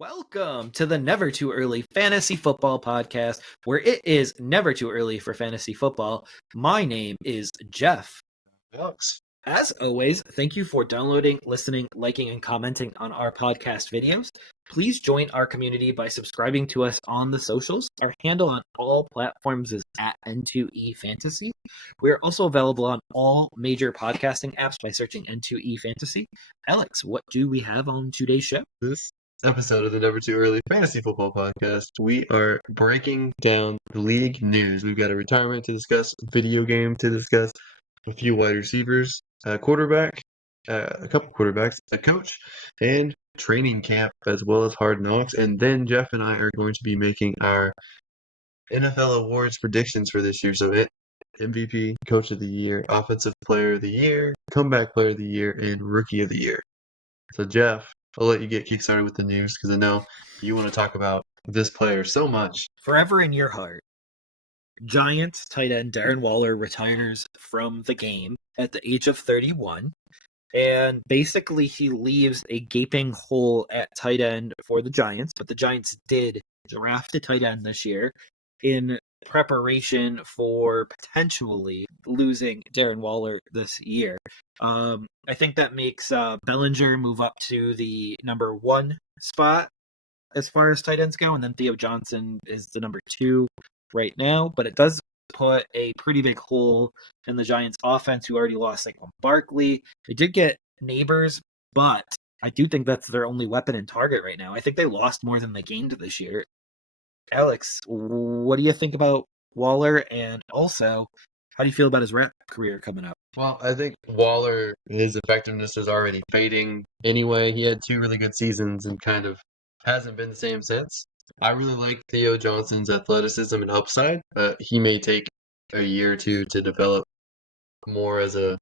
Welcome to the Never Too Early Fantasy Football Podcast, where it is never too early for fantasy football. My name is Jeff. Alex. As always, thank you for downloading, listening, liking, and commenting on our podcast videos. Please join our community by subscribing to us on the socials. Our handle on all platforms is at N2E Fantasy. We are also available on all major podcasting apps by searching N2E Fantasy. Alex, what do we have on today's show? This episode of the Never Too Early Fantasy Football Podcast, we are breaking down the league news. We've got a retirement to discuss, a video game to discuss, a few wide receivers, a quarterback, a couple quarterbacks, a coach, and training camp, as well as Hard Knocks. And then Jeff and I are going to be making our NFL awards predictions for this year. So MVP, Coach of the Year, Offensive Player of the Year, Comeback Player of the Year, and Rookie of the Year. So Jeff, I'll let you get kickstarted with the news because I know you want to talk about this player so much. Forever in your heart. Giants tight end Darren Waller retires from the game at the age of 31. And basically he leaves a gaping hole at tight end for the Giants. But the Giants did draft a tight end this year in preparation for potentially losing Darren Waller this year. I think that makes Bellinger move up to the number 1 spot as far as tight ends go, and then Theo Johnson is the number 2 right now, but it does put a pretty big hole in the Giants offense, who already lost Saquon Barkley. They did get Neighbors, but I do think that's their only weapon and target right now. I think they lost more than they gained this year. Alex, what do you think about Waller, and also, how do you feel about his rep career coming up? Well, I think Waller, his effectiveness is already fading anyway. He had 2 really good seasons and kind of hasn't been the same since. I really like Theo Johnson's athleticism and upside. He may take a year or two to develop more as a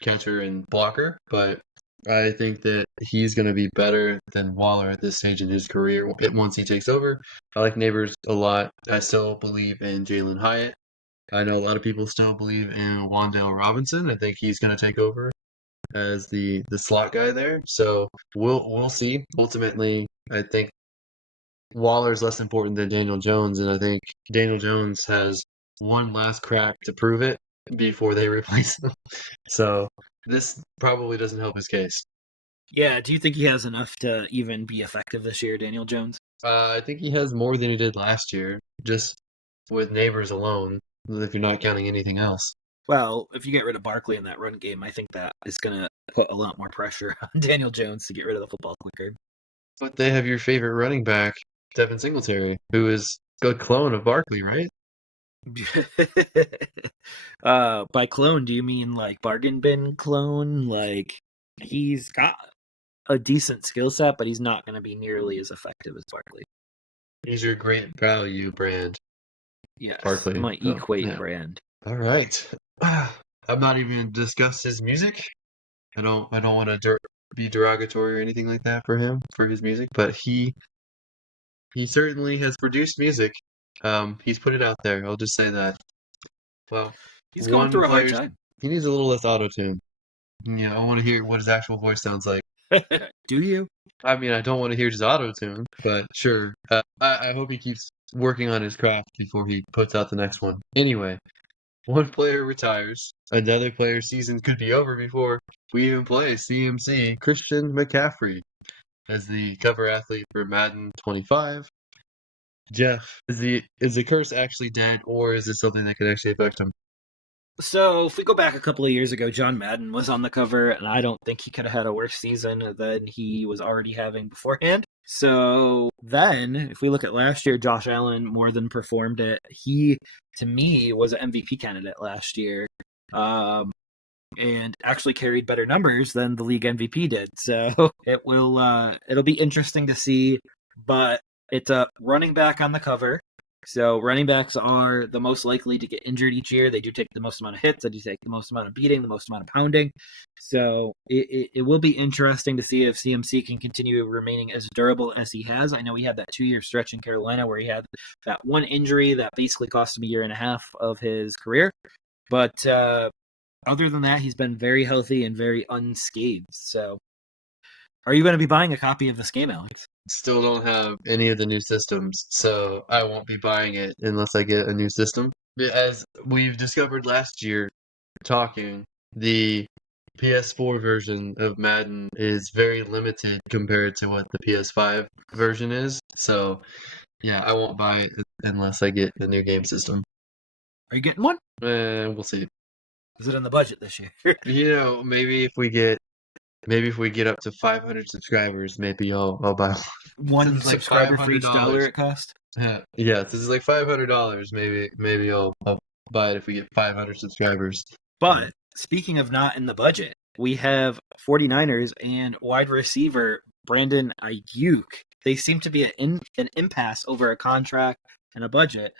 catcher and blocker, but I think that he's going to be better than Waller at this stage in his career once he takes over. I like Neighbors a lot. I still believe in Jalen Hyatt. I know a lot of people still believe in Wan'Dale Robinson. I think he's going to take over as the slot guy there. So we'll see. Ultimately, I think Waller's less important than Daniel Jones, and I think Daniel Jones has one last crack to prove it before they replace him. So this probably doesn't help his case. Yeah, do you think he has enough to even be effective this year, Daniel Jones? I think he has more than he did last year, just with Neighbors alone, if you're not counting anything else. Well, if you get rid of Barkley in that run game, I think that is going to put a lot more pressure on Daniel Jones to get rid of the football quicker. But they have your favorite running back, Devin Singletary, who is a clone of Barkley, right? By clone, do you mean like bargain bin clone? Like, he's got a decent skill set, but he's not going to be nearly as effective as Barkley. He's your great value brand. Yes, Barkley. my Equate brand. All right. I'm not even going to discuss his music. I don't want to be derogatory or anything like that for him, for his music, but he certainly has produced music. He's put it out there. I'll just say that. Well, he's going through a hard time. He needs a little less auto-tune. Yeah, I want to hear what his actual voice sounds like. Do you? I mean, I don't want to hear just auto-tune, but sure. I hope he keeps working on his craft before he puts out the next one. Anyway, one player retires. Another player's season could be over before we even play CMC. Christian McCaffrey as the cover athlete for Madden 25. Jeff, is the curse actually dead, or is it something that could actually affect him? So, if we go back a couple of years ago, John Madden was on the cover, and I don't think he could have had a worse season than he was already having beforehand. So then, if we look at last year, Josh Allen more than performed it. He, to me, was an MVP candidate last year, and actually carried better numbers than the league MVP did. So it'll be interesting to see, but it's a running back on the cover. So running backs are the most likely to get injured each year. They do take the most amount of hits. They do take the most amount of beating, the most amount of pounding. So it will be interesting to see if CMC can continue remaining as durable as he has. I know he had that 2-year stretch in Carolina where he had that one injury that basically cost him a year and a half of his career. But other than that, he's been very healthy and very unscathed. So Are you going to be buying a copy of this game, Alex? Still don't have any of the new systems, so I won't be buying it unless I get a new system. As we've discovered last year, talking, the PS4 version of Madden is very limited compared to what the PS5 version is. So, yeah, I won't buy it unless I get the new game system. Are you getting one? We'll see. Is it in the budget this year? Maybe if we get up to 500 subscribers, maybe I'll buy one. One It's like subscriber for each dollar $500. it costs? Yeah, this is like $500. Maybe I'll buy it if we get 500 subscribers. But speaking of not in the budget, we have 49ers and wide receiver Brandon Ayuk. They seem to be an impasse over a contract and a budget.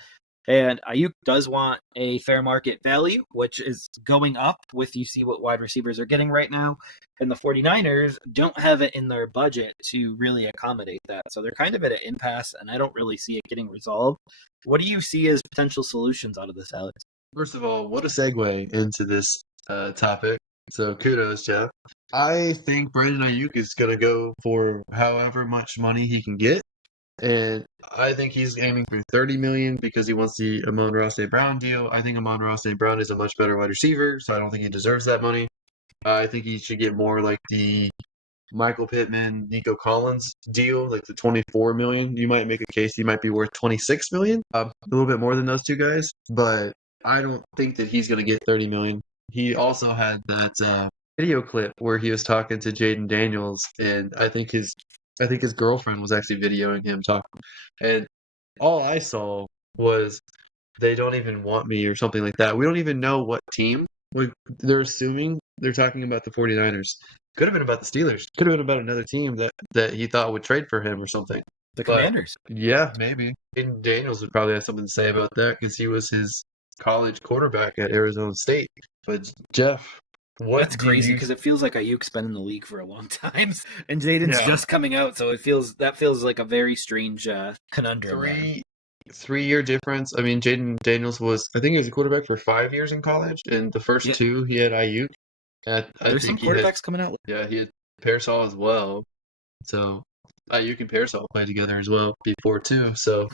And Ayuk does want a fair market value, which is going up with you see what wide receivers are getting right now. And the 49ers don't have it in their budget to really accommodate that. So they're kind of at an impasse, and I don't really see it getting resolved. What do you see as potential solutions out of this, Alex? First of all, what a segue into this topic. So kudos, Jeff. I think Brandon Ayuk is going to go for however much money he can get. And I think he's aiming for 30 million because he wants the Amon-Ra St. Brown deal. I think Amon-Ra St. Brown is a much better wide receiver, so I don't think he deserves that money. I think he should get more like the Michael Pittman, Nico Collins deal, like the 24 million. You might make a case he might be worth 26 million, a little bit more than those two guys, but I don't think that he's going to get 30 million. He also had that video clip where he was talking to Jaden Daniels, and I think his girlfriend was actually videoing him talking. And all I saw was they don't even want me or something like that. We don't even know what team. They're assuming they're talking about the 49ers. Could have been about the Steelers. Could have been about another team that he thought would trade for him or something. The Commanders. Yeah, maybe. Jaden Daniels would probably have something to say about that because he was his college quarterback at Arizona State. But Jeff, that's crazy because it feels like Ayuk's been in the league for a long time, and Jaden's just coming out, so it feels like a very strange conundrum. 3-year difference. I mean, Jaden Daniels I think he was a quarterback for 5 years in college, and the first 2 he had Ayuk. There's some quarterbacks coming out. Yeah, he had Pearsall as well. So Ayuk and Pearsall played together as well before too. So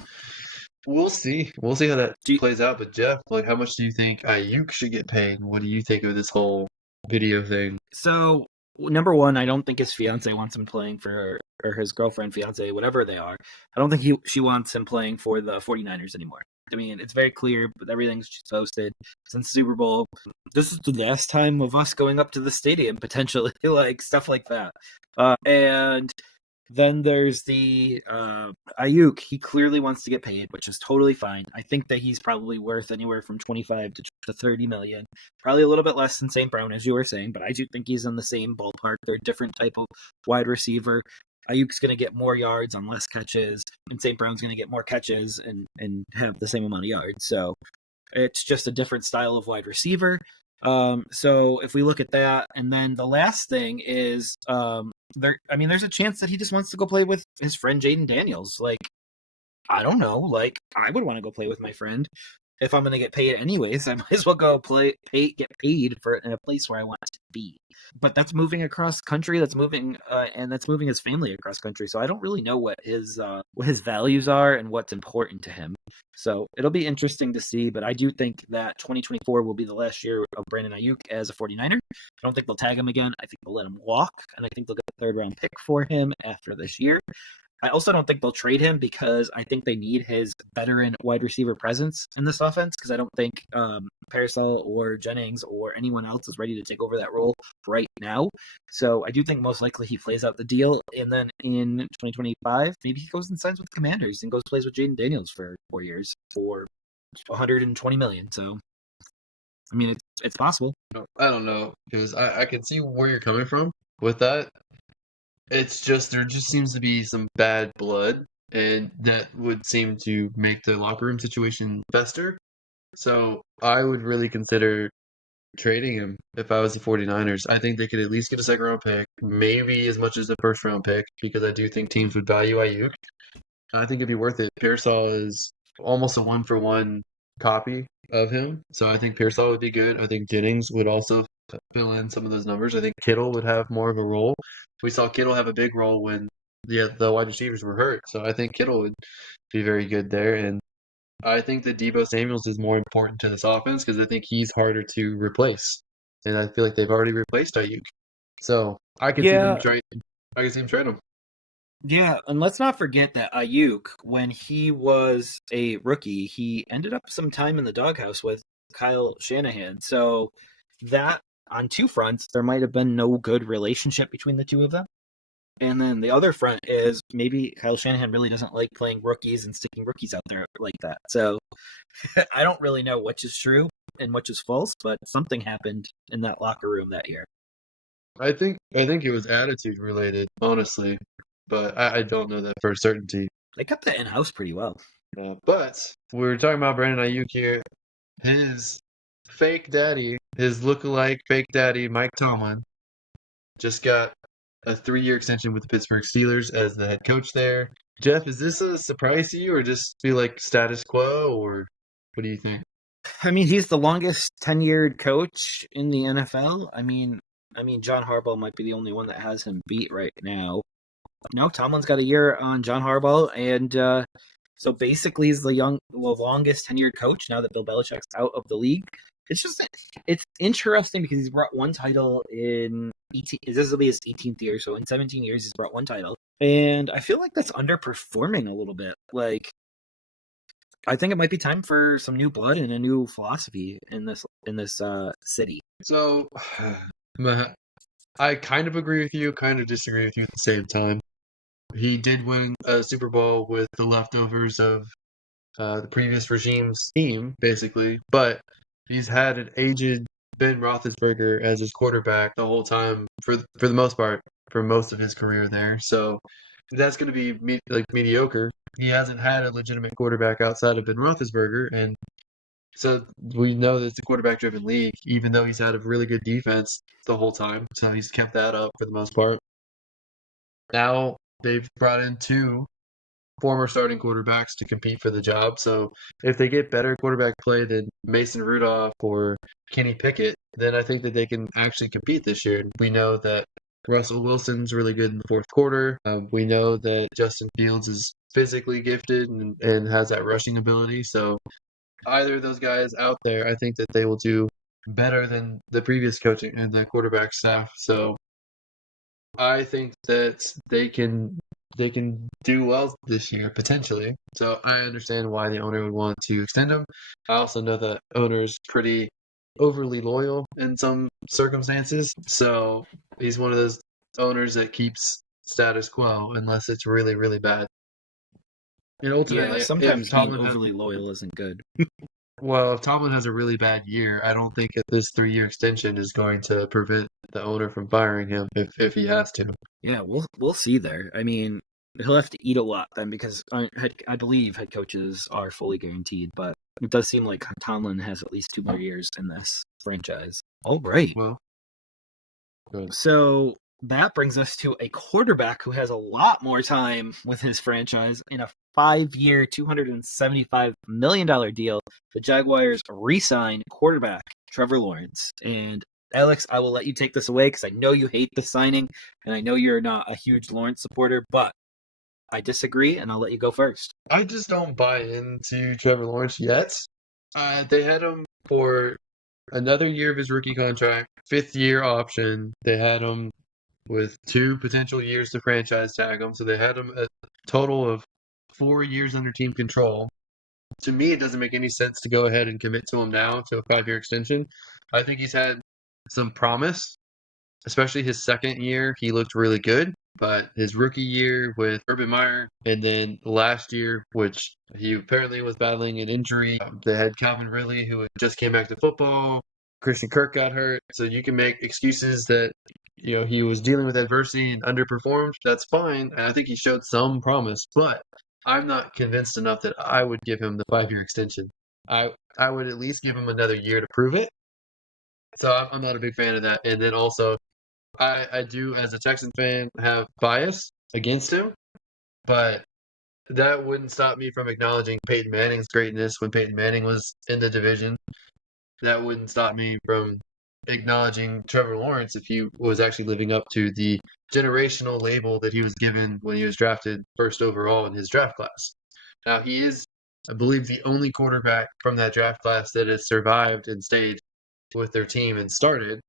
we'll see. We'll see how that plays out. But Jeff, how much do you think Ayuk should get paid? What do you think of this whole video thing? So, number one, I don't think his fiance wants him playing for, or his girlfriend, fiance, whatever they are. I don't think she wants him playing for the 49ers anymore. I mean, it's very clear, but everything's just posted since Super Bowl. This is the last time of us going up to the stadium, potentially, stuff like that. And then there's the Ayuk. He clearly wants to get paid, which is totally fine. I think that he's probably worth anywhere from 25 to 30 million. Probably a little bit less than St. Brown, as you were saying, but I do think he's in the same ballpark. They're a different type of wide receiver. Ayuk's going to get more yards on less catches, and St. Brown's going to get more catches and have the same amount of yards. So it's just a different style of wide receiver. So if we look at that, and then the last thing is, there's a chance that he just wants to go play with his friend Jaden Daniels. I don't know. I would want to go play with my friend. If I'm going to get paid anyways, I might as well go get paid for it in a place where I want to be. But that's moving across country. That's moving, and that's moving his family across country. So I don't really know what his values are and what's important to him. So it'll be interesting to see. But I do think that 2024 will be the last year of Brandon Ayuk as a 49er. I don't think they'll tag him again. I think they'll let him walk, and I think they'll get a 3rd-round pick for him after this year. I also don't think they'll trade him because I think they need his veteran wide receiver presence in this offense because I don't think Pearsall or Jennings or anyone else is ready to take over that role right now. So I do think most likely he plays out the deal, and then in 2025, maybe he goes and signs with the Commanders and plays with Jaden Daniels for 4 years for $120 million. So, I mean, it's possible. I don't know because I can see where you're coming from with that. It's just there just seems to be some bad blood, and that would seem to make the locker room situation fester. So I would really consider trading him if I was the 49ers. I think they could at least get a 2nd-round pick, maybe as much as a 1st-round pick, because I do think teams would value Ayuk. I think it'd be worth it. Pearsall is almost a 1-for-1 copy of him, so I think Pearsall would be good. I think Jennings would also to fill in some of those numbers. I think Kittle would have more of a role. We saw Kittle have a big role when the wide receivers were hurt, so I think Kittle would be very good there. And I think that Deebo Samuels is more important to this offense because I think he's harder to replace. And I feel like they've already replaced Ayuk. So I can see them Yeah, trade. I can see them trade him. yeah, and let's not forget that Ayuk, when he was a rookie, he ended up some time in the doghouse with Kyle Shanahan. So that on two fronts, there might have been no good relationship between the two of them. And then the other front is maybe Kyle Shanahan really doesn't like playing rookies and sticking rookies out there like that. So I don't really know which is true and which is false, but something happened in that locker room that year. I think it was attitude related, honestly, but I don't know that for certainty. They kept that in house pretty well. But we're talking about Brandon Ayuk here. His fake daddy, his look-alike fake daddy, Mike Tomlin, just got a 3-year extension with the Pittsburgh Steelers as the head coach there. Jeff, is this a surprise to you, or just feel like status quo, or what do you think? I mean, he's the longest tenured coach in the NFL. I mean, John Harbaugh might be the only one that has him beat right now. No, Tomlin's got a year on John Harbaugh, and so basically he's the longest tenured coach now that Bill Belichick's out of the league. It's interesting because he's brought one title in 18. This will be his 18th year, so in 17 years he's brought one title, and I feel like that's underperforming a little bit. Like, I think it might be time for some new blood and a new philosophy in this city. So, I kind of agree with you, kind of disagree with you at the same time. He did win a Super Bowl with the leftovers of the previous regime's team, basically, but he's had an aged Ben Roethlisberger as his quarterback the whole time for the most part for most of his career there. So that's going to be mediocre. He hasn't had a legitimate quarterback outside of Ben Roethlisberger, and so we know that it's a quarterback-driven league, even though he's had a really good defense the whole time. So he's kept that up for the most part. Now they've brought in two former starting quarterbacks to compete for the job. So if they get better quarterback play than Mason Rudolph or Kenny Pickett, then I think that they can actually compete this year. We know that Russell Wilson's really good in the fourth quarter. We know that Justin Fields is physically gifted and has that rushing ability. So either of those guys out there, I think that they will do better than the previous coaching and the quarterback staff. So I think that they can do well this year potentially. So I understand why the owner would want to extend him. I also know that owner is pretty overly loyal in some circumstances. So he's one of those owners that keeps status quo unless it's really, really bad. And Yeah, ultimately, sometimes being overly loyal isn't good. if Tomlin has a really bad year, I don't think that this 3-year extension is going to prevent the owner from firing him if he has to. Yeah, we'll see there. I mean, he'll have to eat a lot then because I believe head coaches are fully guaranteed, but it does seem like Tomlin has at least 2 more years in this franchise. All right. Well, good. So that brings us to a quarterback who has a lot more time with his franchise in a 5-year, $275 million deal. The Jaguars re-sign quarterback Trevor Lawrence. And Alex, I will let you take this away because I know you hate the signing, and I know you're not a huge Lawrence supporter, but I disagree, and I'll let you go first. I just don't buy into Trevor Lawrence yet. They had him for another year of his rookie contract, 5th-year option. They had him with 2 potential years to franchise tag him, so they had him a total of 4 years under team control. To me, it doesn't make any sense to go ahead and commit to him now to a 5-year extension. I think he's had some promise, especially his second year. He looked really good, but his rookie year with Urban Meyer, and then last year, which he apparently was battling an injury, they had Calvin Ridley, who just came back to football. Christian Kirk got hurt, so you can make excuses that he was dealing with adversity and underperformed. That's fine. I think he showed some promise, but I'm not convinced enough that I would give him the 5-year extension. I would at least give him another year to prove it. So I'm not a big fan of that. And then also, I do, as a Texan fan, have bias against him, but that wouldn't stop me from acknowledging Peyton Manning's greatness when Peyton Manning was in the division. That wouldn't stop me from acknowledging Trevor Lawrence if he was actually living up to the generational label that he was given when he was drafted first overall in his draft class. Now, he is, I believe, the only quarterback from that draft class that has survived and stayed with their team and started.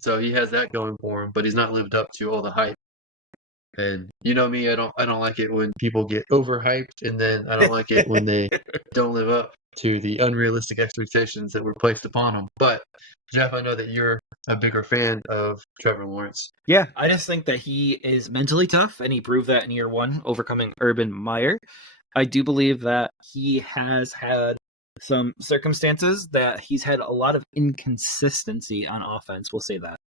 So he has that going for him, but he's not lived up to all the hype. And you know me, I don't like it when people get overhyped, and then I don't like it when they don't live up to the unrealistic expectations that were placed upon them. But Jeff, I know that you're a bigger fan of Trevor Lawrence. Yeah, I just think that he is mentally tough, and he proved that in year one, overcoming Urban Meyer. I do believe that he has had some circumstances that he's had a lot of inconsistency on offense. We'll say that.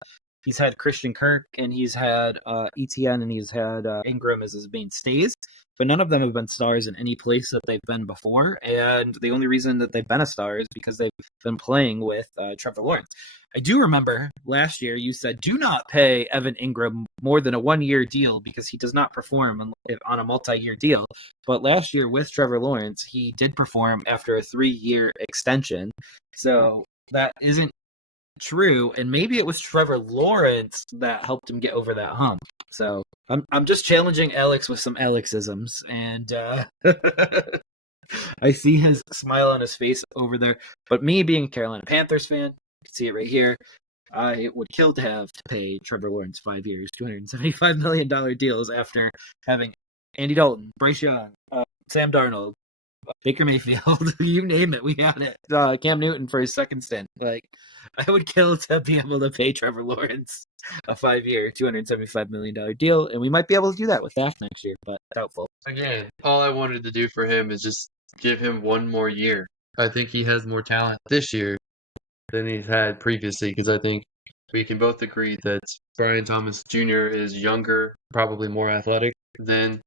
He's had Christian Kirk, and he's had ETN, and he's had Ingram as his mainstays, but none of them have been stars in any place that they've been before. And the only reason that they've been a star is because they've been playing with Trevor Lawrence. I do remember last year you said, do not pay Evan Ingram more than a 1-year deal because he does not perform on a multi-year deal. But last year with Trevor Lawrence, he did perform after a 3-year extension. So that isn't true, and maybe it was Trevor Lawrence that helped him get over that hump. So I'm just challenging Alex with some Alexisms, and I see his smile on his face over there. But me being a Carolina Panthers fan, you can see it right here. I would kill to have to pay Trevor Lawrence 5 years, $275 million deals after having Andy Dalton, Bryce Young, Sam Darnold, Baker Mayfield, you name it, we got it. Cam Newton for his second stint. Like, I would kill to be able to pay Trevor Lawrence a 5-year, $275 million deal, and we might be able to do that with Dak next year, but doubtful. Again, all I wanted to do for him is just give him one more year. I think he has more talent this year than he's had previously, because I think we can both agree that Brian Thomas Jr. is younger, probably more athletic than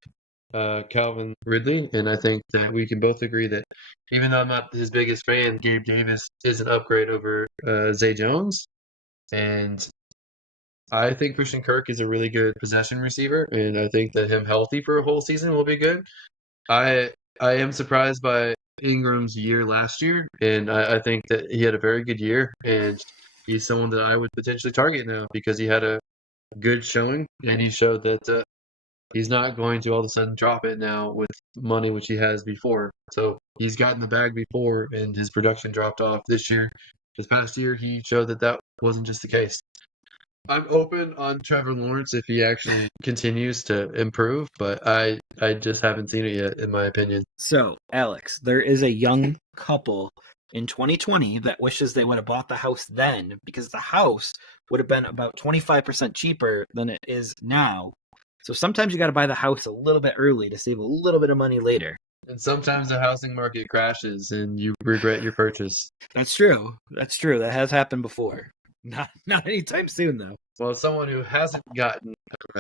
Calvin Ridley, and I think that we can both agree that even though I'm not his biggest fan, Gabe Davis is an upgrade over Zay Jones, and I think Christian Kirk is a really good possession receiver, and I think that him healthy for a whole season will be good. I am surprised by Ingram's year last year, and I think that he had a very good year, and he's someone that I would potentially target now because he had a good showing, and he showed that he's not going to all of a sudden drop it now with money which he has before. So he's gotten the bag before, and his production dropped off this year. This past year, he showed that that wasn't just the case. I'm open on Trevor Lawrence if he actually continues to improve, but I just haven't seen it yet, in my opinion. So, Alex, there is a young couple in 2020 that wishes they would have bought the house then, because the house would have been about 25% cheaper than it is now. So sometimes you got to buy the house a little bit early to save a little bit of money later. And sometimes the housing market crashes and you regret your purchase. That's true. That's true. That has happened before. Not anytime soon, though. Well, as someone who hasn't gotten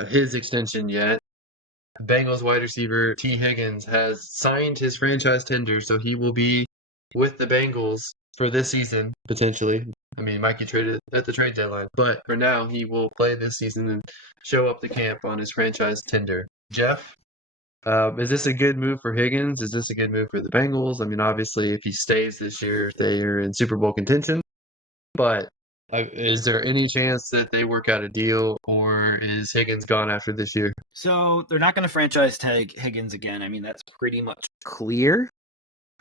his extension yet, Bengals wide receiver T. Higgins has signed his franchise tender, so he will be with the Bengals for this season, potentially. I mean, might get traded at the trade deadline, but for now, he will play this season and show up to camp on his franchise tender. Jeff? Is this a good move for Higgins? Is this a good move for the Bengals? I mean, obviously, if he stays this year, they are in Super Bowl contention, but is there any chance that they work out a deal, or is Higgins gone after this year? So they're not going to franchise tag Higgins again. I mean, that's pretty much clear.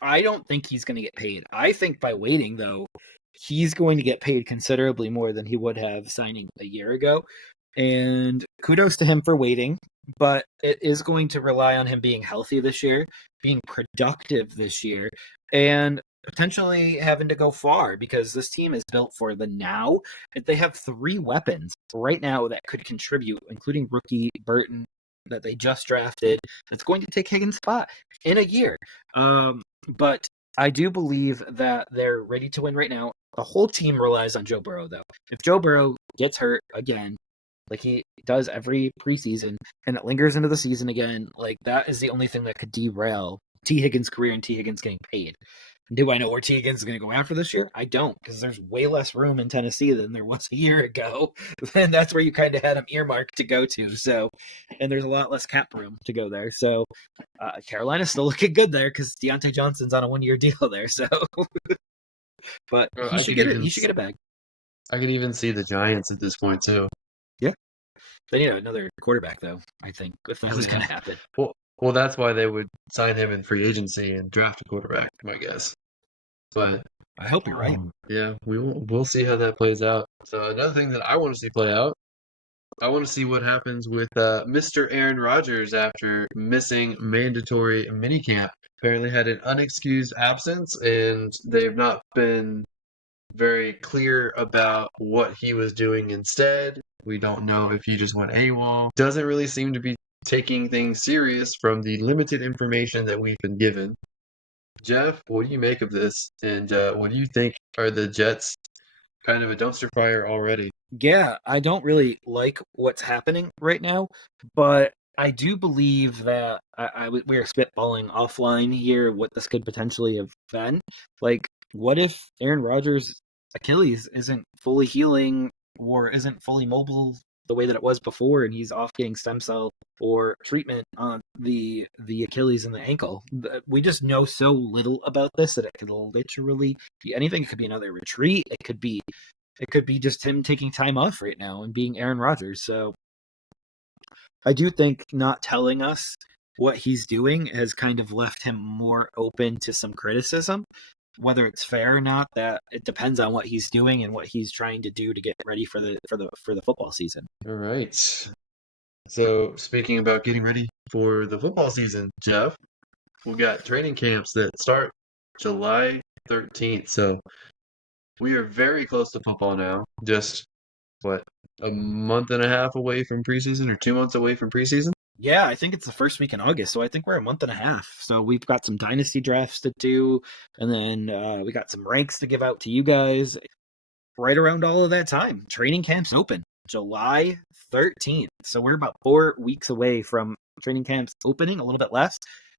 I don't think he's going to get paid. I think by waiting, though, he's going to get paid considerably more than he would have signing a year ago. And kudos to him for waiting, but it is going to rely on him being healthy this year, being productive this year, and potentially having to go far, because this team is built for the now. They have 3 weapons right now that could contribute, including rookie Burton that they just drafted, that's going to take Higgins' spot in a year. But I do believe that they're ready to win right now. The whole team relies on Joe Burrow, though. If Joe Burrow gets hurt again, like he does every preseason, and it lingers into the season again, like that is the only thing that could derail T. Higgins' career and T. Higgins getting paid. Do I know where T. Higgins is going to go after this year? I don't, because there's way less room in Tennessee than there was a year ago. And that's where you kind of had him earmarked to go to. So, and there's a lot less cap room to go there. So, Carolina's still looking good there because Deontay Johnson's on a 1-year deal there. So, but he should get it. He should get a bag. I could even see the Giants at this point too. Yeah. They need another quarterback, though, I think, if that was going Yeah. to happen. Well, that's why they would sign him in free agency and draft a quarterback, my guess. But I hope you're right. yeah, we'll see how that plays out. So another thing that I want to see play out, I want to see what happens with Mr. Aaron Rodgers after missing mandatory minicamp. Apparently had an unexcused absence, and they've not been very clear about what he was doing instead. We don't know if he just went AWOL. Doesn't really seem to be taking things serious from the limited information that we've been given. Jeff, what do you make of this? And what do you think are the Jets kind of a dumpster fire already? Yeah, I don't really like what's happening right now, but I do believe that we are spitballing offline here what this could potentially have been. Like, what if Aaron Rodgers' Achilles isn't fully healing or isn't fully mobile the way that it was before, and he's off getting stem cell or treatment on the Achilles and the ankle? We just know so little about this that it could literally be anything. It could be another retreat. It could be just him taking time off right now and being Aaron Rodgers. So I do think not telling us what he's doing has kind of left him more open to some criticism. Whether it's fair or not, that it depends on what he's doing and what he's trying to do to get ready for the football season. All right. So speaking about getting ready for the football season, Jeff, we got training camps that start July 13th. So we are very close to football now. Just what, a month and a half away from preseason or 2 months away from preseason? Yeah, I think it's the first week in August, so I think we're a month and a half. So we've got some dynasty drafts to do, and then we got some ranks to give out to you guys. Right around all of that time, training camps open July 13th. So we're about 4 weeks away from training camps opening, a little bit less,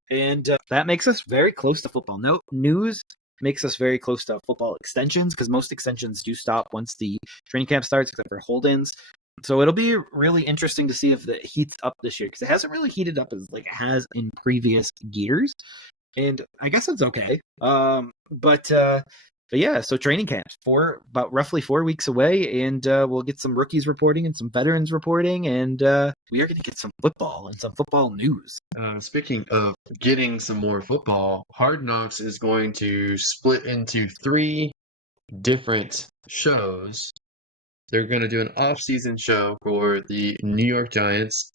and that makes us very close to football. No news makes us very close to football extensions because most extensions do stop once the training camp starts, except for hold-ins. So it'll be really interesting to see if it heats up this year because it hasn't really heated up as like it has in previous years, and I guess it's okay. But yeah, so training camps about roughly 4 weeks away, and we'll get some rookies reporting and some veterans reporting, and we are going to get some football and some football news. Speaking of getting some more football, Hard Knocks is going to split into 3 different shows. They're going to do an off-season show for the New York Giants,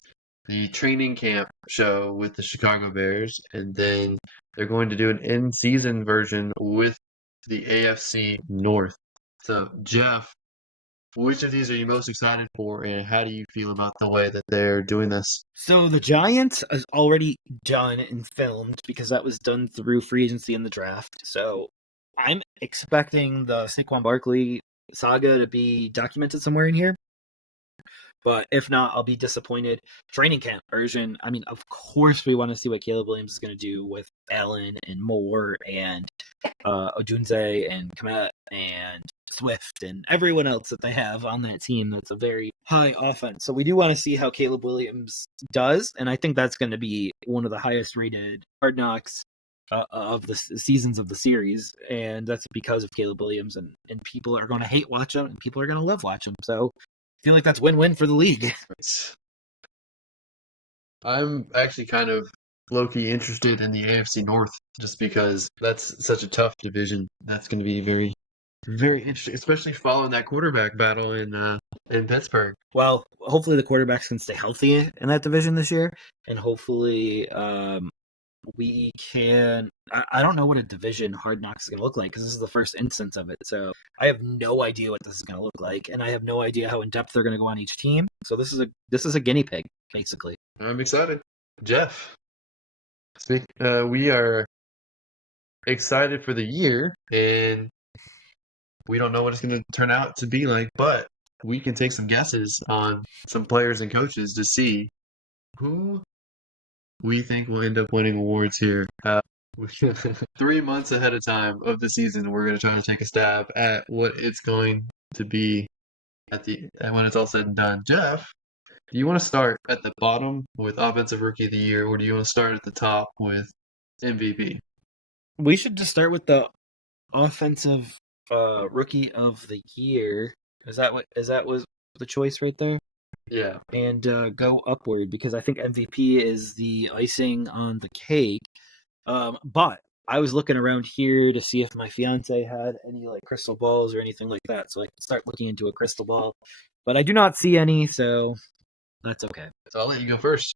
the training camp show with the Chicago Bears, and then they're going to do an in-season version with the AFC North. So, Jeff, which of these are you most excited for, and how do you feel about the way that they're doing this? So the Giants is already done and filmed because that was done through free agency and the draft. So I'm expecting the Saquon Barkley saga to be documented somewhere in here. But if not, I'll be disappointed. Training camp version. I mean, of course, we want to see what Caleb Williams is going to do with Allen and Moore and Odunze and Komet and Swift and everyone else that they have on that team. That's a very high offense. So we do want to see how Caleb Williams does, and I think that's going to be one of the highest rated Hard Knocks of the seasons of the series, and that's because of Caleb Williams. And people are going to hate watch him, and people are going to love watch him. So I feel like that's win-win for the league. I'm actually kind of low-key interested in the AFC North just because that's such a tough division. That's going to be very, very interesting, especially following that quarterback battle in Pittsburgh. Well, hopefully the quarterbacks can stay healthy in that division this year, and hopefully we can. I don't know what a division Hard Knocks is going to look like because this is the first instance of it. So I have no idea what this is going to look like, and I have no idea how in depth they're going to go on each team. So this is a guinea pig basically. I'm excited, Jeff. We are excited for the year, and we don't know what it's going to turn out to be like, but we can take some guesses on some players and coaches to see who we think will end up winning awards here. 3 months ahead of time of the season, we're going to try to take a stab at what it's going to be when it's all said and done. Jeff, do you want to start at the bottom with Offensive Rookie of the Year, or do you want to start at the top with MVP? We should just start with the Offensive Rookie of the Year. Is that was the choice right there? Yeah. And go upward because I think MVP is the icing on the cake. But I was looking around here to see if my fiance had any like crystal balls or anything like that, so I can start looking into a crystal ball. But I do not see any, so that's okay. So I'll let you go first.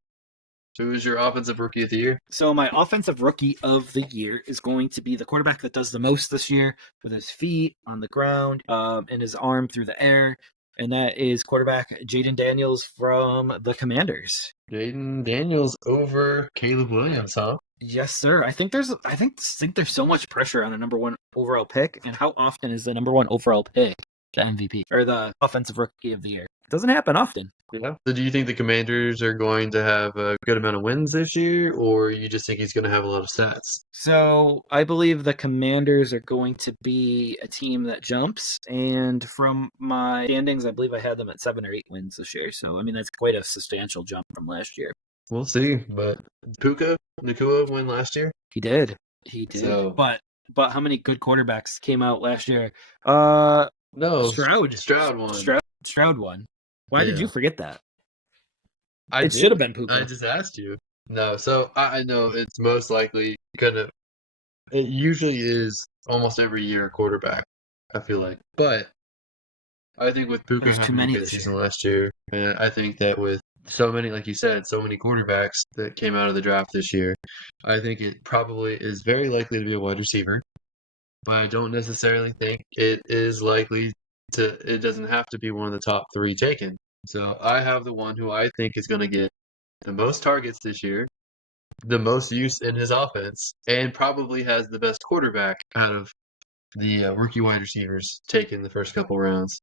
Who is your offensive rookie of the year? So my offensive rookie of the year is going to be the quarterback that does the most this year with his feet on the ground, and his arm through the air, and that is quarterback Jaden Daniels from the Commanders. Jaden Daniels over Caleb Williams, huh? Yes, sir. I think there's so much pressure on a number one overall pick, and how often is the number one overall pick the MVP or the offensive rookie of the year? It doesn't happen often. Yeah. So do you think the Commanders are going to have a good amount of wins this year, or you just think he's going to have a lot of stats? So I believe the Commanders are going to be a team that jumps, and from my standings, I believe I had them at 7 or 8 wins this year. So I mean that's quite a substantial jump from last year. We'll see. But Puka Nacua win last year. He did. He did. So- But how many good quarterbacks came out last year? No, Stroud. Stroud won. Stroud won. Why did Yeah. you forget that? I It did. should have been Puka. I just asked you. No, so I know it's most likely gonna. It usually is almost every year a quarterback. I feel like, but I think with Puka There's too having many a good this season year. last year, and I think that with so many, like you said, so many quarterbacks that came out of the draft this year, I think it probably is very likely to be a wide receiver. But I don't necessarily think it is likely to. It doesn't have to be one of the top 3 taken. So I have the one who I think is going to get the most targets this year, the most use in his offense, and probably has the best quarterback out of the rookie wide receivers taken the first couple rounds.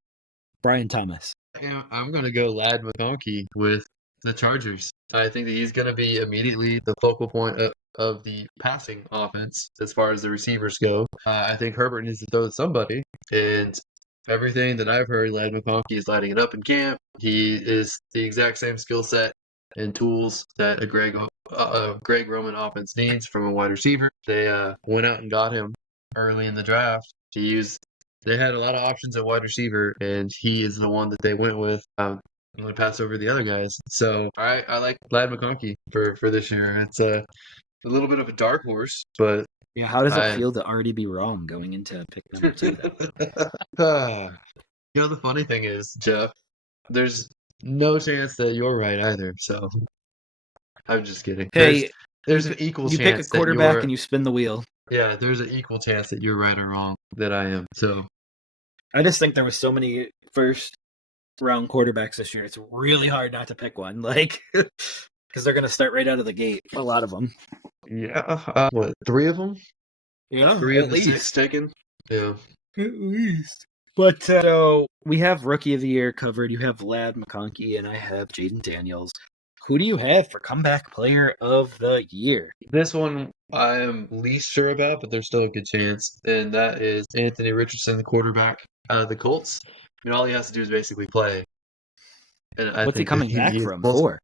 Brian Thomas. And I'm going to go Lad McConkey with the Chargers. I think that he's going to be immediately the focal point of the passing offense as far as the receivers go. I think Herbert needs to throw to somebody, and everything that I've heard, Lad McConkey is lighting it up in camp. He is the exact same skill set and tools that a Greg Roman offense needs from a wide receiver. They went out and got him early in the draft to use. They had a lot of options at wide receiver, and he is the one that they went with. I'm going to pass over the other guys. So I like Lad McConkey for this year. It's a little bit of a dark horse, but Yeah, how does it feel to already be wrong going into pick number 2? You know, the funny thing is, Jeff, there's no chance that you're right either. So I'm just kidding. Hey, there's an equal you chance pick a quarterback that you're, and you spin the wheel. yeah, there's an equal chance that you're right or wrong that I am. So I just think there was so many first round quarterbacks this year. It's really hard not to pick one, like because they're going to start right out of the gate. A lot of them. yeah, what, 3 of them? Yeah, 3 at of the least. 6 taken. Yeah. At least. But so we have rookie of the year covered. You have Lad McConkey, and I have Jaden Daniels. Who do you have for comeback player of the year? This one I am least sure about, but there's still a good chance, and that is Anthony Richardson, the quarterback out of the Colts. I mean, all he has to do is basically play. And I What's he think coming that back has from? For?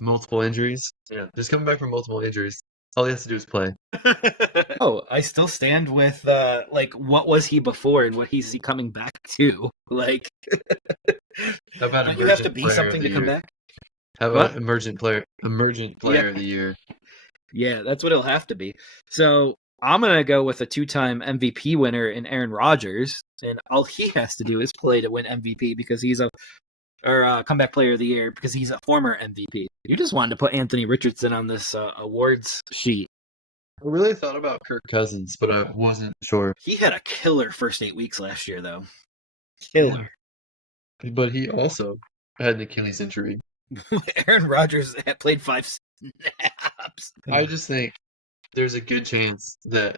multiple injuries. Yeah, just coming back from multiple injuries. All he has to do is play. Oh, I still stand with like what was he before and what he's he coming back to? Like, How about don't you have to be player of something the to come year? back? How about What? emergent player Yeah. of the year? Yeah, that's what it'll have to be. So I'm gonna go with a 2-time MVP winner in Aaron Rodgers, and all he has to do is play to win MVP because he's comeback player of the year because he's a former MVP. You just wanted to put Anthony Richardson on this awards sheet. I really thought about Kirk Cousins, but I wasn't sure. He had a killer first 8 weeks last year, though. Killer. But he also had an Achilles injury. Aaron Rodgers had played 5 snaps. I just think there's a good chance that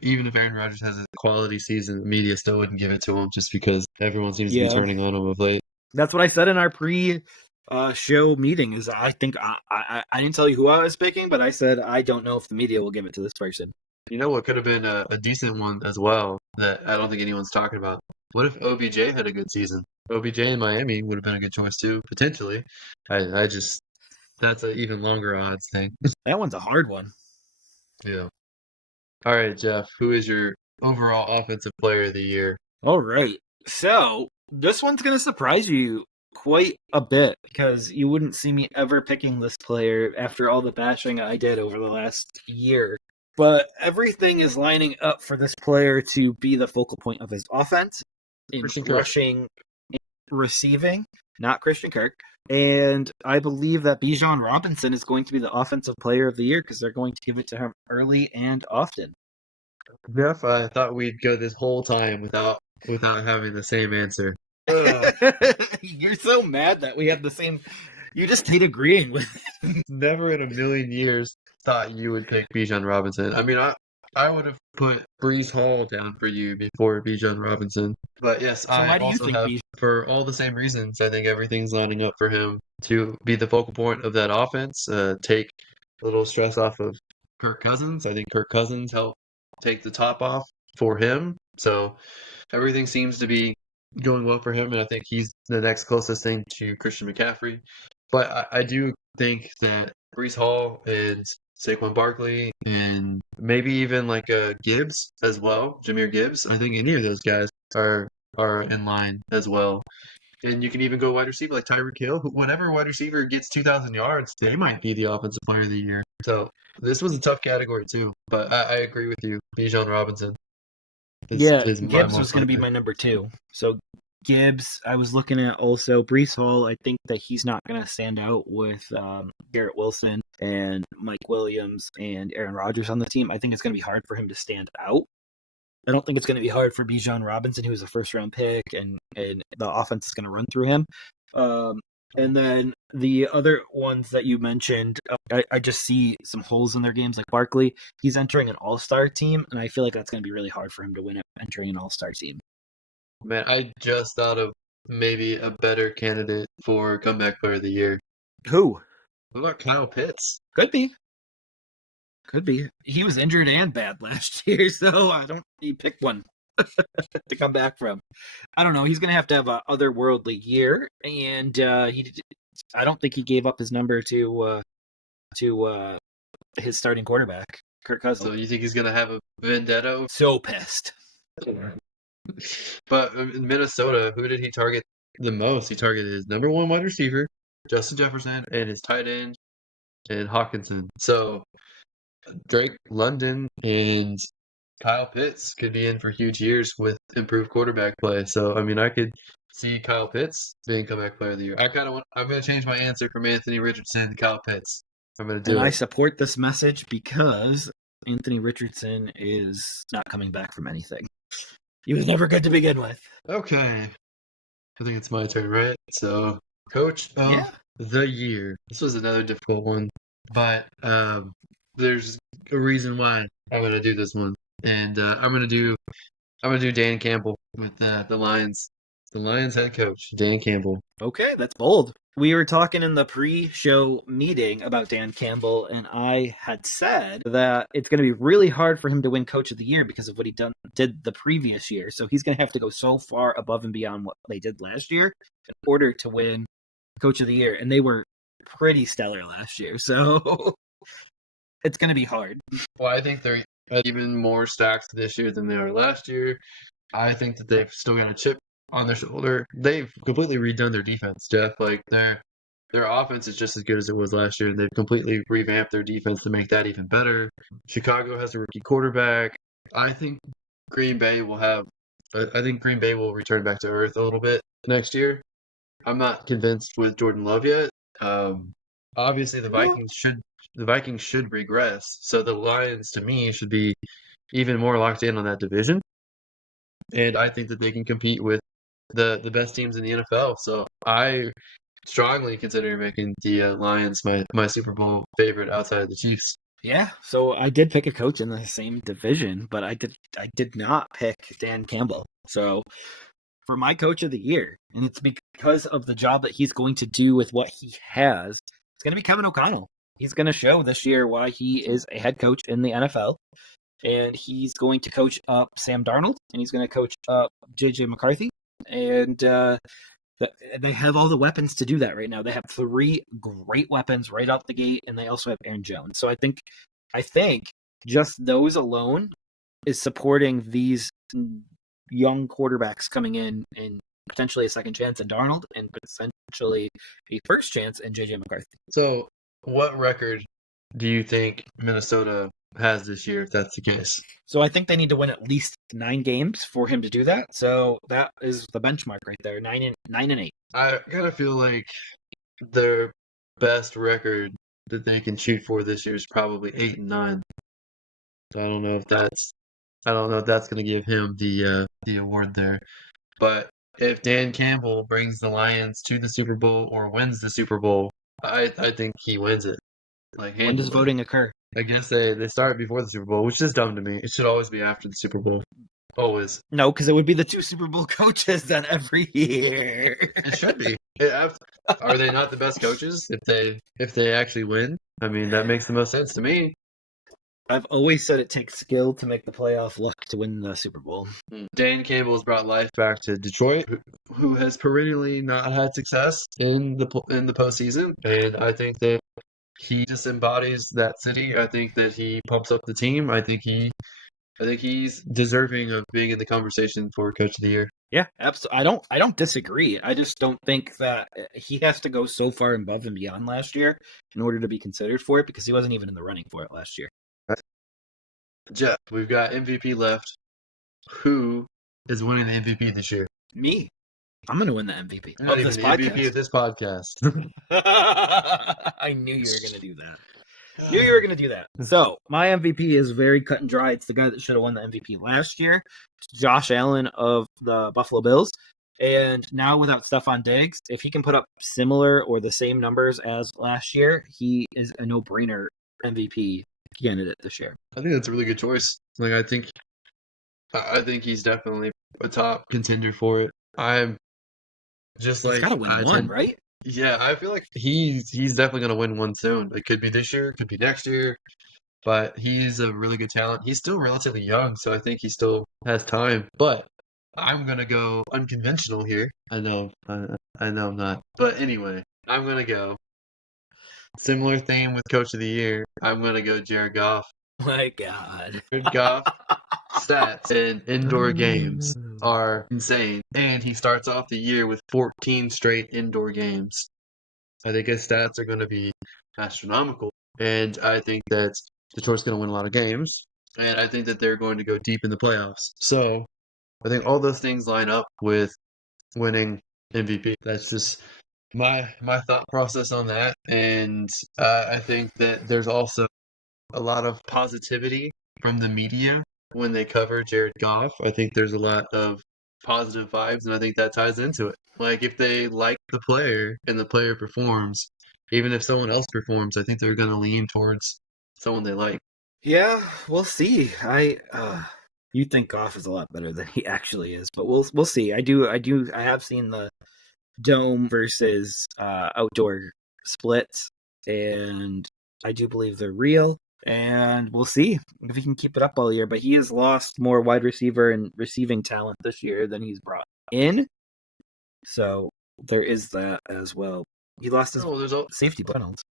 even if Aaron Rodgers has a quality season, the media still wouldn't give it to him just because everyone seems to be turning on him of late. That's what I said in our pre-show meeting. Is I think I didn't tell you who I was picking, but I said I don't know if the media will give it to this person. You know what could have been a decent one as well that I don't think anyone's talking about? What if OBJ had a good season? OBJ in Miami would have been a good choice too, potentially. I just that's an even longer odds thing. That one's a hard one. Yeah. All right, Jeff. Who is your overall offensive player of the year? All right. So This one's going to surprise you quite a bit because you wouldn't see me ever picking this player after all the bashing I did over the last year. But everything is lining up for this player to be the focal point of his offense in Christian Kirk. rushing, receiving, not Christian Kirk. And I believe that Bijan Robinson is going to be the offensive player of the year because they're going to give it to him early and often. Jeff, I thought we'd go this whole time without having the same answer. You're so mad that we have the same. You just hate agreeing with. Never in a million years thought you would pick Bijan Robinson. I mean, I would have put Brees Hall down for you before Bijan Robinson. But yes, So I why do you also think have, for all the same reasons, I think everything's lining up for him to be the focal point of that offense, take a little stress off of Kirk Cousins. I think Kirk Cousins helped take the top off for him. So everything seems to be going well for him, and I think he's the next closest thing to Christian McCaffrey. But I do think that Brees Hall and Saquon Barkley and maybe even like Gibbs as well, Jahmyr Gibbs. I think any of those guys are in line as well. And you can even go wide receiver like Tyreek Hill. Whenever wide receiver gets 2,000 yards, they might be the offensive player of the year. So this was a tough category too. But I agree with you. Bijan Robinson. Gibbs was going to be my number 2. So Gibbs, I was looking at also Brees Hall. I think that he's not going to stand out with Garrett Wilson and Mike Williams and Aaron Rodgers on the team. I think it's going to be hard for him to stand out. I don't think it's going to be hard for Bijan Robinson, who's a first-round pick, and the offense is going to run through him. And then the other ones that you mentioned, I just see some holes in their games. Like Barkley, he's entering an all-star team, and I feel like that's going to be really hard for him to win it entering an all-star team. Man, I just thought of maybe a better candidate for comeback player of the year. Who? What about Kyle Pitts? Could be. He was injured and bad last year, so I don't. He picked one to come back from. I don't know. He's going to have a otherworldly year, and I don't think he gave up his number to his starting quarterback, Kirk Cousins. So you think he's going to have a vendetta? So pissed. But in Minnesota, who did he target the most? He targeted his number 1 wide receiver, Justin Jefferson, and his tight end, and Hawkinson. So Drake London and Kyle Pitts could be in for huge years with improved quarterback play. So, I mean, I could see Kyle Pitts being comeback player of the year. I'm going to change my answer from Anthony Richardson to Kyle Pitts. I'm going to do it. I support this message because Anthony Richardson is not coming back from anything. He was never good to begin with. Okay. I think it's my turn, right? So, coach of the year. This was another difficult one, but there's a reason why I'm going to do this one. And I'm going to do Dan Campbell with the Lions. The Lions head coach, Dan Campbell. Okay, that's bold. We were talking in the pre-show meeting about Dan Campbell, and I had said that it's going to be really hard for him to win Coach of the Year because of what he did the previous year. So he's going to have to go so far above and beyond what they did last year in order to win Coach of the Year. And they were pretty stellar last year, so it's going to be hard. Well, I think they're even more stacked this year than they are last year. I think that they've still got a chip on their shoulder. They've completely redone their defense, Jeff. Like their offense is just as good as it was last year, and they've completely revamped their defense to make that even better. Chicago has a rookie quarterback. I think Green Bay will return back to earth a little bit next year. I'm not convinced with Jordan Love yet. Obviously, the Vikings should regress. So the Lions, to me, should be even more locked in on that division. And I think that they can compete with the best teams in the NFL. So I strongly consider making the Lions my Super Bowl favorite outside of the Chiefs. Yeah, so I did pick a coach in the same division, but I did not pick Dan Campbell. So for my coach of the year, and it's because of the job that he's going to do with what he has, it's going to be Kevin O'Connell. He's going to show this year why he is a head coach in the NFL. And he's going to coach up Sam Darnold, and he's going to coach up J.J. McCarthy. And they have all the weapons to do that right now. They have 3 great weapons right out the gate, and they also have Aaron Jones. So I think just those alone is supporting these young quarterbacks coming in and potentially a second chance in Darnold, and potentially a first chance in JJ McCarthy. So, what record do you think Minnesota has this year, if that's the case? So I think they need to win at least 9 games for him to do that. So that is the benchmark right there, 9-8. I kind of feel like their best record that they can shoot for this year is probably 8-9. So I don't know if that's going to give him the award there. But if Dan Campbell brings the Lions to the Super Bowl or wins the Super Bowl, I think he wins it. Like When does handily. voting occur? I guess they start before the Super Bowl, which is dumb to me. It should always be after the Super Bowl. Always. No, because it would be the 2 Super Bowl coaches then every year. It should be. Are they not the best coaches if they actually win? I mean, that makes the most sense to me. I've always said it takes skill to make the playoff, luck to win the Super Bowl. Dan Campbell has brought life back to Detroit, who has perennially not had success in the postseason, and I think that he just embodies that city. I think that he pumps up the team. I think he's deserving of being in the conversation for Coach of the Year. Yeah, absolutely. I don't disagree. I just don't think that he has to go so far above and beyond last year in order to be considered for it, because he wasn't even in the running for it last year. Jeff, we've got MVP left. Who is winning the MVP this year? Me. I'm going to win the MVP Not of even this the podcast. MVP of this podcast. I knew you were going to do that. Knew you were going to do that. So, my MVP is very cut and dry. It's the guy that should have won the MVP last year. It's Josh Allen of the Buffalo Bills. And now without Stephon Diggs, if he can put up similar or the same numbers as last year, he is a no-brainer MVP candidate this year. I think that's a really good choice. Like I think he's definitely a top contender for it. I'm just He's like got to win one, right? Yeah, I feel like he's definitely gonna win one soon. It could be this year, it could be next year, but he's a really good talent. He's still relatively young, so I think he still has time. But I'm gonna go unconventional here. I know I'm not. But anyway, I'm gonna go similar theme with Coach of the Year. I'm gonna go Jared Goff. My God. Jared Goff stats in indoor games are insane, and he starts off the year with 14 straight indoor games. I think his stats are going to be astronomical, and I think that Detroit's going to win a lot of games, and I think that they're going to go deep in the playoffs. So I think all those things line up with winning MVP. That's just my thought process on that, and I think that there's also a lot of positivity from the media when they cover Jared Goff. I think there's a lot of positive vibes, and I think that ties into it. Like, if they like the player and the player performs, even if someone else performs, I think they're going to lean towards someone they like. Yeah, we'll see. You think Goff is a lot better than he actually is, but we'll see. I have seen the dome versus outdoor splits, and I do believe they're real. And we'll see if he can keep it up all year. But he has lost more wide receiver and receiving talent this year than he's brought in. So there is that as well. He lost his safety bundles.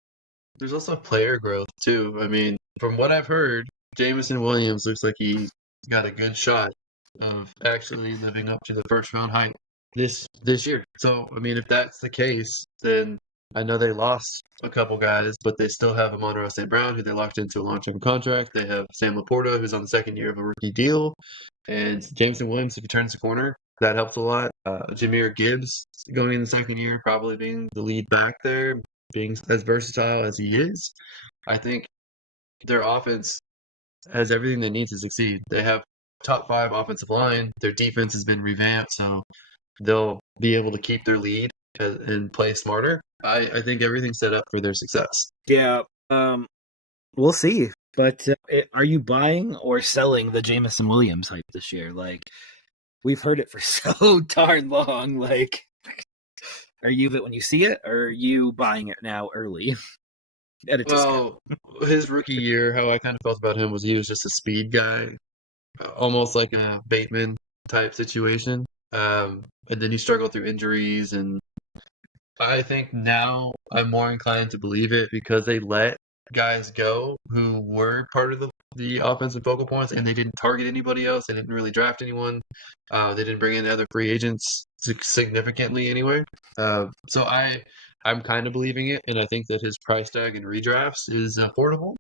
There's also player growth, too. I mean, from what I've heard, Jameson Williams looks like he got a good shot of actually living up to the first round hype this year. So, I mean, if that's the case, then I know they lost a couple guys, but they still have Amon-Ra St. Brown, who they locked into a long-term contract. They have Sam Laporta, who's on the second year of a rookie deal. And Jameson Williams, if he turns the corner, that helps a lot. Jahmyr Gibbs going in the second year, probably being the lead back there, being as versatile as he is. I think their offense has everything they need to succeed. They have top 5 offensive line. Their defense has been revamped, so they'll be able to keep their lead and play smarter. I think everything's set up for their success. Yeah, we'll see. But are you buying or selling the Jameson Williams hype this year? Like, we've heard it for so darn long. Like, are you it when you see it, or are you buying it now early? Well, his rookie year, how I kind of felt about him was he was just a speed guy, almost like a Bateman type situation. And then he struggled through injuries, and I think now I'm more inclined to believe it because they let guys go who were part of the offensive focal points, and they didn't target anybody else. They didn't really draft anyone. They didn't bring in other free agents. significantly anyway. So I'm kind of believing it, and I think that his price tag in redrafts is affordable.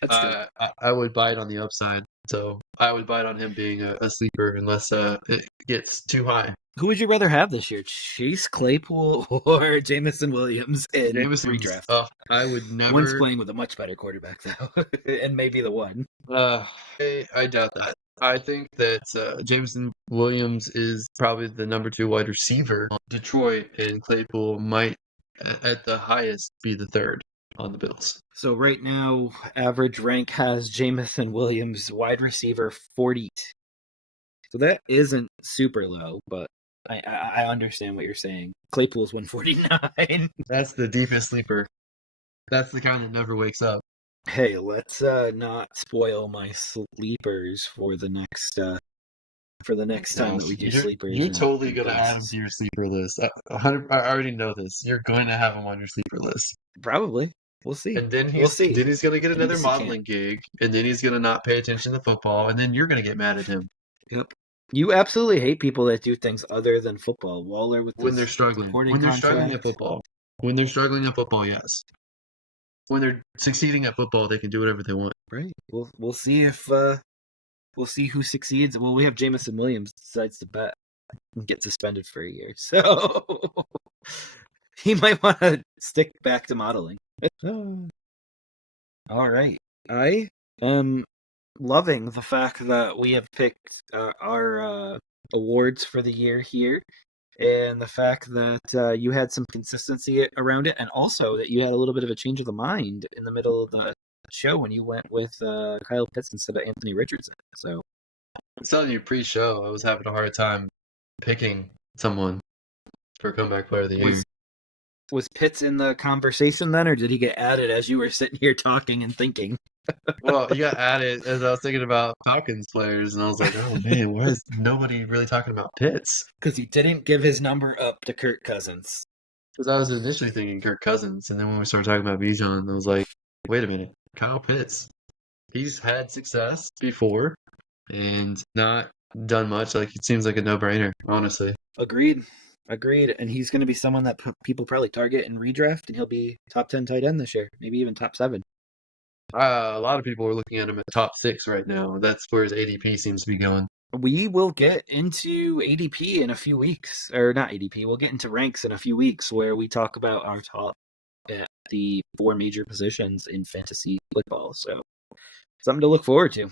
That's true. I would buy it on the upside. So I would buy it on him being a sleeper unless it gets too high. Who would you rather have this year, Chase Claypool or Jameson Williams in redraft? I would never. One's playing with a much better quarterback though, and maybe the one. I doubt that. I think that Jameson Williams is probably the number 2 wide receiver on Detroit, and Claypool might, at the highest, be the third on the Bills. So right now, average rank has Jameson Williams, wide receiver 40. So that isn't super low, but I understand what you're saying. Claypool's 149. That's the deepest sleeper. That's the kind that never wakes up. Hey, let's not spoil my sleepers for the next time that we do sleepers. You're totally gonna add him to your sleeper list. I already know this. You're going to have him on your sleeper list. Probably. We'll see. And then we'll see. Then he's gonna get another modeling gig, and then he's gonna not pay attention to football, and then you're gonna get mad at him. Yep. You absolutely hate people that do things other than football. Waller with when they're struggling. When they're struggling at football. When they're struggling at football, yes. When they're succeeding at football, they can do whatever they want. Right. We'll see if we'll see who succeeds. Well, we have Jameson Williams decides to bet and get suspended for a year, so he might want to stick back to modeling. All right. I am loving the fact that we have picked our awards for the year here, and the fact that you had some consistency around it, and also that you had a little bit of a change of the mind in the middle of the show when you went with Kyle Pitts instead of Anthony Richardson. So I'm telling you, pre-show, I was having a hard time picking someone for comeback player of the year. Was Pitts in the conversation then, or did he get added as you were sitting here talking and thinking? Well, he got added as I was thinking about Falcons players, and I was like, oh man, why is nobody really talking about Pitts? Because he didn't give his number up to Kirk Cousins. Because I was initially thinking Kirk Cousins, and then when we started talking about Bijan, I was like, wait a minute, Kyle Pitts. He's had success before and not done much. Like, it seems like a no-brainer, honestly. Agreed. And he's going to be someone that people probably target and redraft, and he'll be top 10 tight end this year, maybe even top 7. A lot of people are looking at him at top 6 right now. That's where his ADP seems to be going. We will get into ADP in a few weeks, or not ADP. We'll get into ranks in a few weeks where we talk about our top at the 4 major positions in fantasy football. So something to look forward to.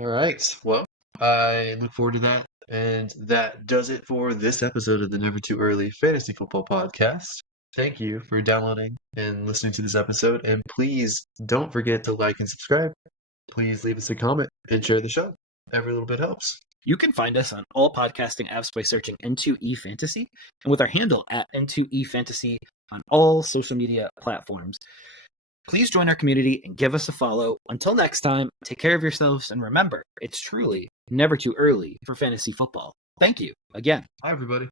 All right. Well, I look forward to that. And that does it for this episode of the Never Too Early Fantasy Football Podcast. Thank you for downloading and listening to this episode. And please don't forget to like and subscribe. Please leave us a comment and share the show. Every little bit helps. You can find us on all podcasting apps by searching N2E and with our handle at N2E on all social media platforms. Please join our community and give us a follow. Until next time, take care of yourselves, and remember, it's truly never too early for fantasy football. Thank you again. Hi, everybody.